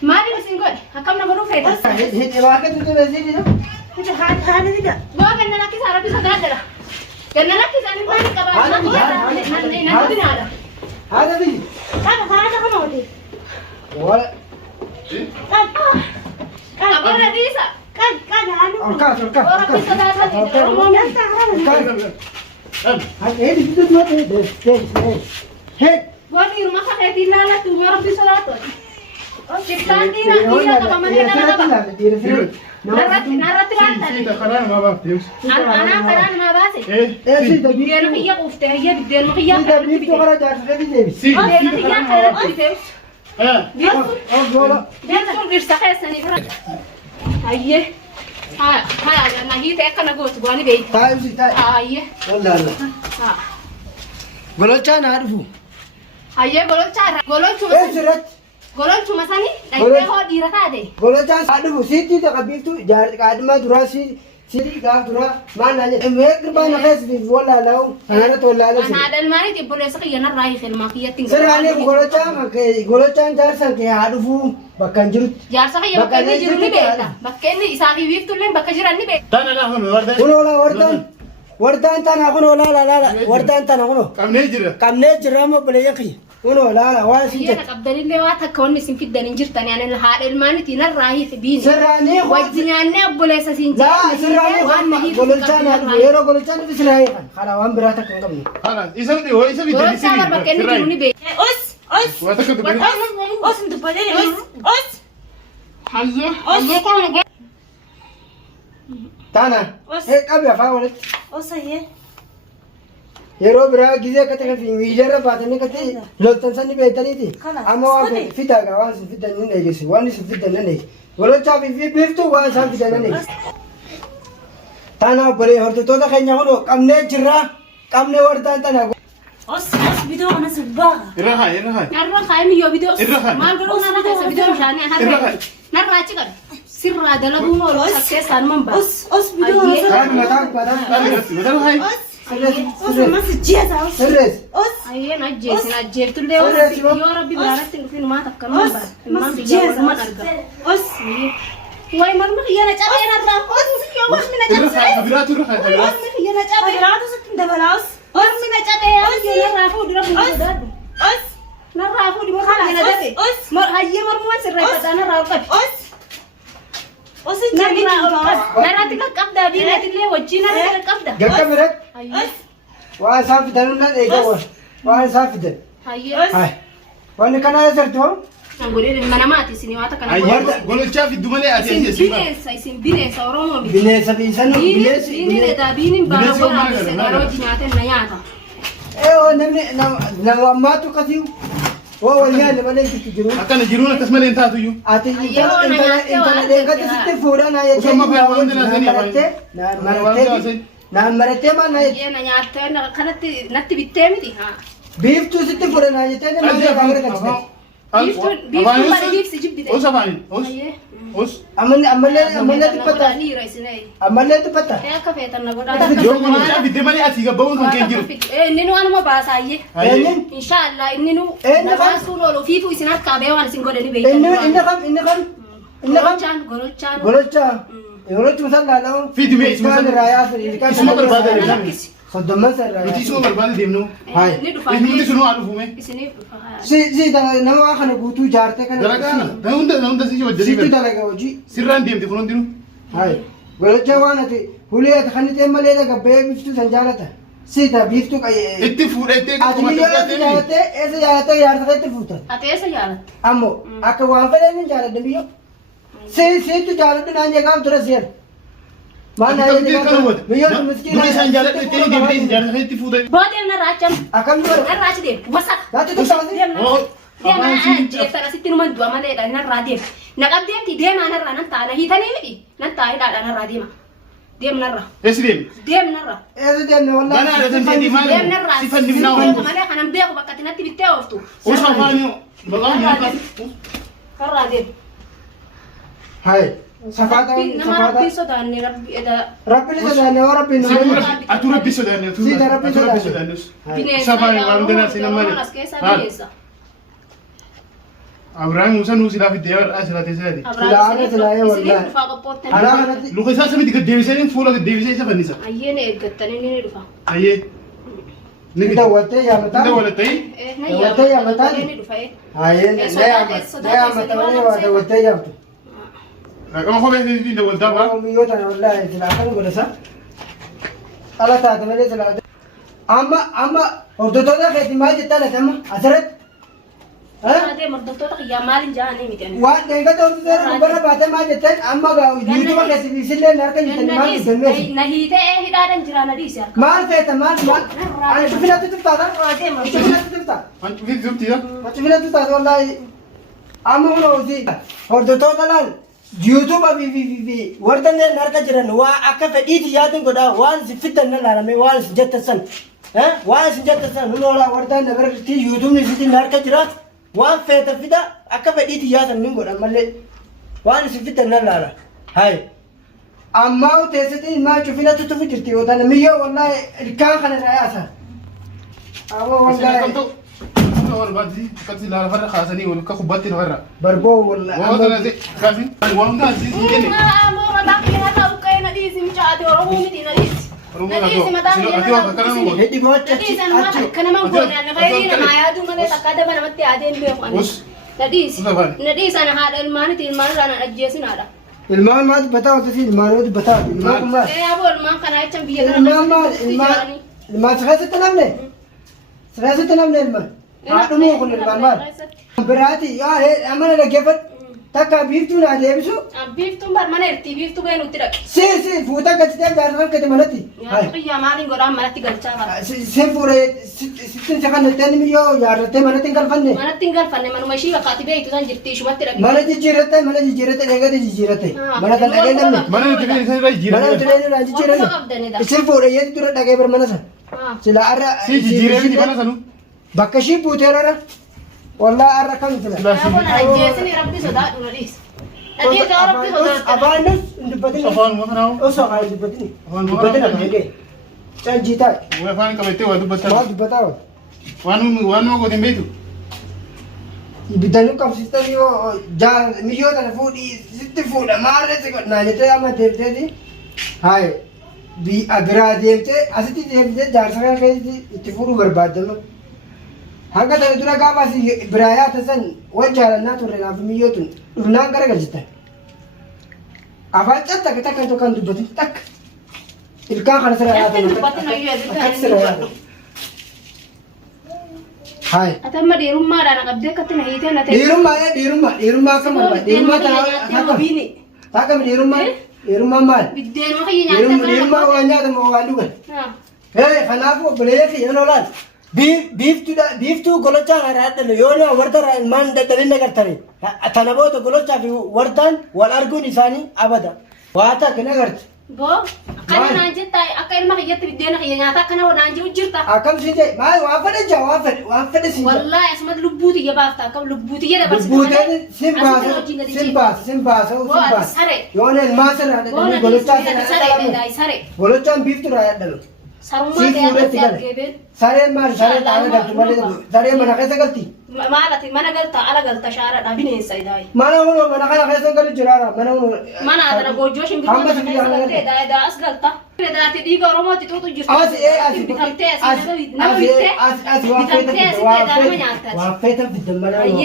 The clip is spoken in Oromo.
Mari mesin god, hakam na baru feta. Ini market itu besi ni, Itu hari tidak. Gua kan nak kisah rapi sadar dah. Karena nak kisah ni mana kabar? Nanti ada. ada ni. Kamu kamu di. Wala. Apa ada di sa? Kan anu. Orkas. Orang bisa sadar lagi. Orang mau minta orang. Ini itu dua deh. Hei. Gua di rumah kakek tilala tu orang bisa lato. Ciptaan dia apa mana apa? Narati anak karan ma basi. Dia nak iya ufte iya dia nak iya. Dia nak iya karat biteus. Dia tu bersakah seni kan. Ayye. Ha nahi te kana go tu gani bei. Ayye. Ha. Golochan arfu. Ayye golol Golol cuma sani, dah ho di rata deh. Golochan arfu siti tak habis tu jar kadma durasi siti gam dura mana ni emek berbana kes di wala lau ana to la la. Ana ada mari ti boleh sakit yana rai khel makia tinggal. Serane golochan jar sa ke arfu bakkan jurut. Jar sakit ya bakkan ni jurut ni beta. Bakkan ni isahi wif tu len bakkan jiran ni beta. Tanah lah hono wardan. Uno wardan tan aku no la wardan tan aku no. Kamne jira mo boleh yaki. Uno la wala Iya sinjat. nak abdalin lewat hakon misim fit dan injir tani ane lahar elmani tina rahi fi bin. Serane Wajinane boleh sasinjat. لا سرعة قولتان هذا يرو قولتان بسرعة خلا وام براتك كم خلاص يسوي هو يسوي Golol تلسيني sama bakkan ni jurut ni beta. واتكلم تبين Untuk pada Hazo kau تانا هيك أبي أفاولت saya. يرو برا كذا كتير في ميجرة بعدين كتير لو تنساني بيتاني تي أما وان في تاعك وان في تاني نيجي وان في تاني نيجي قولت شافي في بيفتو وان شافي تاني نيجي تانا بري هرتو تودا خيني هونو كم نيجرا كم نورتان تانا Video mana sebab? الرهاي Narra kami yo video. Irrahan. Mal guru nana kaisa video shani har. Narra cikan. Sirra dalagu no lo successan mamba. Video كان مدام بدل هاي سرس Ayye najje tulle yo rabbi barat tin ma takkan mamba. Imam biya man arga. Wai mar ma yana chabe yana ra. Yo mas mina chabe. خبرات الرهاي Yana chabe. Ratu sakin da balas. Or mina chabe ya yo ra fu dira bu dad. Narra fu di mo yana dade. Mar ayye mar mo sirra patana ra qat. Narra tilak qabda bina tille wajina tilak qabda. جاك مرت Ayye. وان شافي تاني نيجي وان شافي تاني Ayye. هاي وان كان يسرتو Anggore mana mati sini wata kana. أيه قولوا شاف الدملة أتي Isin binesa oromo bi. بنيس بيسانو بنيس Ini da binin ba Binesa gora mana se mana? garo jinyata na yata. ايوه نمني لو ما تقتيو هو وياه لما نيجي تجرو أكان جيرونا تسمع أنت هاتيو اتي انت لقيت ست فورا يا وكم ما في عندنا ثانية باي. نعم مرتين ما ناي Iya na nyata na kanati natti bitemiti ha. بيف تو ست فورا ناي تاني ما في فاغر كتير Beef tu bari beef si jibbi de. أوس أفاين أوس Ayye. أوس أمال تبتا Ni raisine. أمال تبتا Ya ka fetan na goda. يوم ما شاف الدملة أتي قبون كان جيرو Ninu anu mo basa ayye. أيه Inshallah ninu na basu lo fifu isinat ka be wan singode ni be. إنكم Gorochan. قولتشا يقولوا مثلا لو في دماء اسمه كان رايا في كان اسمه بربادة Nalakis. صدمت سر Nuti semua berbalik diam Hai. Ni dhufa. Nuti semua ada fume. Isiniif dhufa. si nama kana guutuu jaartee kana Dalaga sana. Naunda sih coba jadi. situ dalaga hojii Sirran diam di konon dinu. hai golacha waan ati hulee kanite malee daga bee biftu san jaalata sita biftu Itti fuudhee itti ati miyyoo jaalate eessa jaalate yaartata itti fuuta Ati eessa jaalatta? ammoo akka waan fedheen hin jaaladde miyyoo situ jaaladde naan jeeqaam ture seen maan naan jeeqaam ture miyyoo miskiina Duri isaan jaalladhu itti deemtee itti jaallatanii itti fuudhee. Boodeem narraa acham. akkam dura Narraa deem. Wasa. naatti tuksaasi Deem narraa. Oh. Deemaa jeeftara sitti numan du'a maleedha narraa deem. Naqab deemti deemaa narraa nan ta'a na hiitanii miti. Nan ta'a hidhaadha narraa deema. Deem narraa. Eessi deemi. Deem narraa. eessa deemne Ganaa wallaahi dha tanteetii maali? Deem narraa. Si fannifnaa Beeku waan. malee kanan beeku bakka ati natti bittee ooftu. Osa afaanii maqaan nyaata. Karraa deem. hai safaata Nama rabbii sodaanne rabbi edaa. rabbiin sodaanne waa rabbiin Atu rabbi sodaanne. Sita rabbi sodaanne. sodaanne. Bineensa Afaanii waan ganaa si nama Oromoon as keessaa bineensa. Abrahaam Musa nuusi laafi deemaa asirraa teessee Silaane silaayee Isiniif wallaahi. dhufaa qophoottan. alaa kanatti Luka isaa samiti gad deebisee fuula gad deebisee isa fannisa. Ayyeen eeggattanii ni dhufa. Ayyee. Ni ni daawwattee yaamataa Ni walattayi. Daawwattee yaamataa Ni dhufa. haayeen na yaamata malee waa daawwattee yaamtu Raqama kophee isaanii dawwaltaa baa. miyyoo tana wallaahi silaa kan godhasa ala taate malee silaa amma hordoftoota keetii maal jettaa lati amma asirratti Taatee mordoftoota kiyyaa maaliin jaanii miti ani. waan dheengata hordoftoota dubbara baatee maal jetteen amma yuutuba keessi biisillee harka jirtanii maal jettan Na hiitee hidhaadhaan jira na dhiise harka. maal feeta maal ani cufinatti tuftaata cufinatti tuftaa Waan cufiitti jirtiidha. Macifina tu taate wallahi amma huna hojii hordoftoota laal yuutuuba fi wartaneen harka jiran waa akka fedhiiti yaadin godhaa waan si fiddan na laalame waan si jetta san waan si jetta san hunoola wartaan dabarti yuutuubni sitiin harka jira waan feeta fida akka fedhiiti yaasan nin godhan malee waan si fiddan na laala hai amma teessiti maa cufinatti tufu jirti yoo tana miyyoo wallahi ilkaan kana na yaasa awwa wallahi Barbaaddi akkatti laala farra kaasanii wal akka kubbaatti lafarra. barboo wallahi Waan kana ta'e kaasi waan hundaa asii hin jenne. Ammoo mataa kiyyaa ta'u ka'ee na dhiisi mucaate Oromoo miti na dhiisi. Na dhiisi mataa kiyyaa ta'u dhiisi. hedhi gocha Na dhiisi anuma akka nama goonaan na fayyadii namaa yaaduu malee takka daba namatti yaadeen beeku ani. Na dhiisi. Na dhiisi ana haadha ilmaaniiti ilmaan irraa na ajjeesinaadha. ilmaan maal dubbataa wanti ilmaan yoo dubbataa ilmaan kun maal Aboo ilmaan kanaa jechaan biyya kana ilmaan maal ilmaan sirreessitti namne sirreessitti namne ilmaan haadhumuu kun ilmaan maal biraati yaa amana dhaggeeffadhu takka biiftuu naa deebisu Biiftuun bar mana irti biiftuu bee nutti dhaqe. si fuuta gachitee gaarraan kate manatti Xiyyaa maaliin godhaan manatti galchaa qaba. si fuudhee sittin isa kannatteen miyyoo yaarrattee manatti hin galfanne Manatti hin galfanne manuma ishii bakka ati beektu san jirti ishumatti dhaqe. mana jijjiirratte dheegate jijjiirratte mana kan dhagee namne Mana nuti fi isaan irra mana jijjiirame. nuti dheeduu jijjiirratte isin fuudhee yeeti dura dhagee bar mana san sila arra Si jijjiirame miti mana sanu. bakka ishii buutee rara wallaa arra kam sila Aboo na ajjeesini rabbi sodaadhu na dhiisi. Na dhiisi yaa rabbi sodaadhu. afaanus hin dubbatin Afaanuma kanaa. osoo haa hin dubbatin Afaan dubbatin Oromoo. akka hidhee canjiitaa Waa afaan qabattee waa maal dubbataa. dubbataa Waan nama goote beektu. ibiddanii qabsiistanii yoo miyyoo tana fuudhii sitti fuudha maarree si godhnaa jettee amma deemteeti haye biraa deemtee asitti deemtee jaarsa kana keessatti itti fuudhuu barbaadama hanga tana dura gaafa asii biraa yaata san wan jaalannaa turre naaf miyyoo tun dhufnaan gara galchitan afaan cat takka takka tokko dubbatin takka ilkaan kana sirra yaatan akkatti sirra yaatan haye Ati amma dhiirummaadhaan qabdee akkatti na hiitee na ta'e. dhiirummaa akkam barbaada dhiirummaa tana akkam dhiirummaa maal Biddeenuma kiyya nyaatee dhiirummaa waan nyaatamu waan dhugan kanaafuu obboleessi yoo laal biiftuu golochaa kana dhaadhalu yoo nama warta ilmaan dadhabin agartani tana booda golochaa fi wartaan wal arguun isaanii abada waa takka ni agarti Boo akkana naan jettaa akka ilma kiyyatti biddeena kiyya nyaata akkana naan jiru jirta. akkam siin jedhe maal waan fedhe jaa waan fedhe siin jedhe Wallaahi asumatti lubbuu tiyya baafta akkam lubbuu tiyya dabarsite. lubbuuteen sin baasa yoo ilmaan sana dhadhalanii golochaa sana saree beekaa saree. golochaan biiftuu irraa dhadhalu Sarummaa ta'ee argee Sareen maal saree taa'ee galtu malee saree mana keessa galti. maalati mana galta ala galta shaaraadha bineensa idaayi. Mana hunoo mana kana keessa galu jiraara mana hunoo. Mana adana goojjoo shimbirtuu kana keessa galtee daayidaa as galta. Daati dhiiga Oromooti tuutu jirtu. Asi bitamtee asii nama bittee asi bitamtee asii ta'e nama nyaatati. waa feeta fiddan mana hunoo.